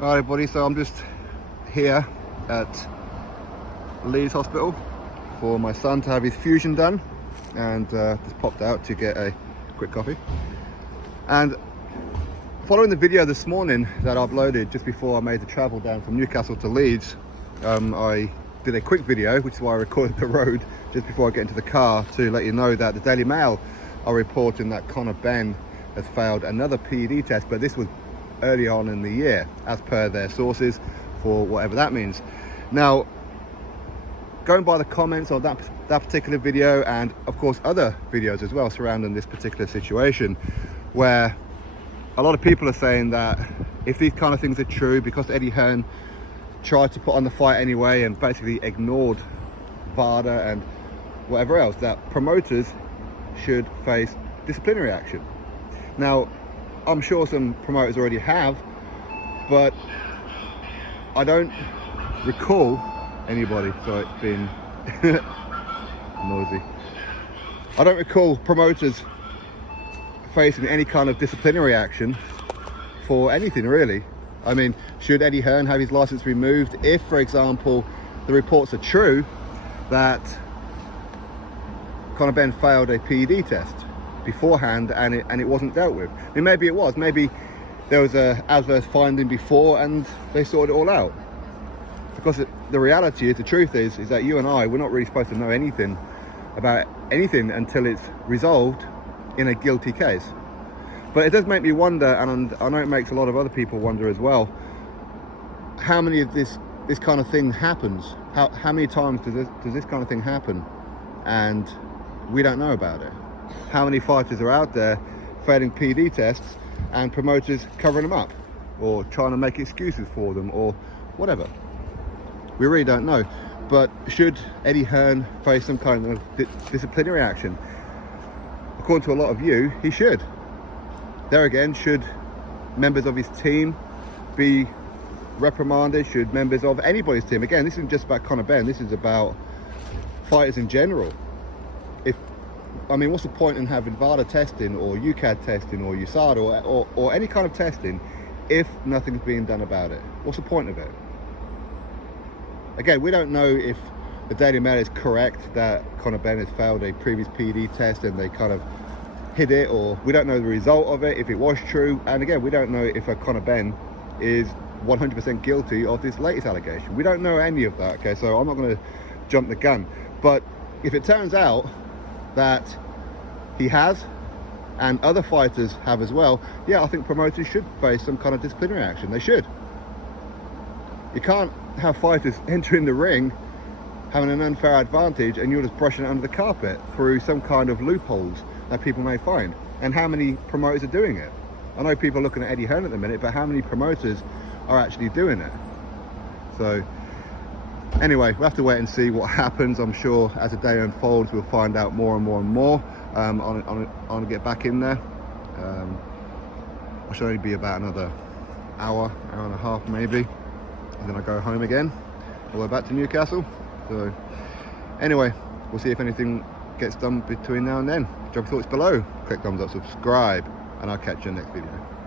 Alright everybody, so I'm just here at Leeds Hospital for my son to have his fusion done, and just popped out to get a quick coffee. And following the video this morning that I uploaded just before I made the travel down from Newcastle to Leeds, I did a quick video, which is why I recorded the road just before I get into the car, to let you know that the Daily Mail are reporting that Conor Benn has failed another PED test, but this was early on in the year, as per their sources, for whatever that means. Now, going by the comments on that particular video, and of course other videos as well surrounding this particular situation, where a lot of people are saying that if these kind of things are true, because Eddie Hearn tried to put on the fight anyway and basically ignored VADA and whatever else, that promoters should face disciplinary action. Now, I'm sure some promoters already have, but I don't recall anybody, sorry, it's been noisy. I don't recall promoters facing any kind of disciplinary action for anything really. I mean, should Eddie Hearn have his license removed if, for example, the reports are true that Conor Benn failed a PED test beforehand and it wasn't dealt with? I mean, maybe it was. Maybe there was a adverse finding before and they sorted it all out. Because the reality is, the truth is that you and I, we're not really supposed to know anything about anything until it's resolved in a guilty case. But it does make me wonder, and I know it makes a lot of other people wonder as well, how many of this kind of thing happens? How many times does this kind of thing happen and we don't know about it? How many fighters are out there failing PED tests and promoters covering them up or trying to make excuses for them or whatever? We really don't know. But should Eddie Hearn face some kind of disciplinary action? According to a lot of you, he should. There again, should members of his team be reprimanded? Should members of anybody's team? Again, this isn't just about Conor Benn, this is about fighters in general. I mean, what's the point in having VADA testing or UCAD testing or USADA or any kind of testing if nothing's being done about it? What's the point of it? Again, we don't know if the Daily Mail is correct that Conor Benn has failed a previous PED test and they kind of hid it, or we don't know the result of it, if it was true. And again, we don't know if Conor Benn is 100% guilty of this latest allegation. We don't know any of that, okay? So I'm not going to jump the gun. But if it turns out that he has, and other fighters have as well, yeah, I think promoters should face some kind of disciplinary action. They should. You can't have fighters entering the ring having an unfair advantage and you're just brushing it under the carpet through some kind of loopholes that people may find. And how many promoters are doing it? I know people are looking at Eddie Hearn at the minute, but how many promoters are actually doing it? So anyway, we'll have to wait and see what happens. I'm sure as the day unfolds, we'll find out more and more and more. I'm gonna get back in there. I should only be about another hour and a half maybe, and then I go home again, all the way back to Newcastle. So anyway, we'll see if anything gets done between now and then. Drop your thoughts below, click thumbs up, subscribe, and I'll catch you in the next video.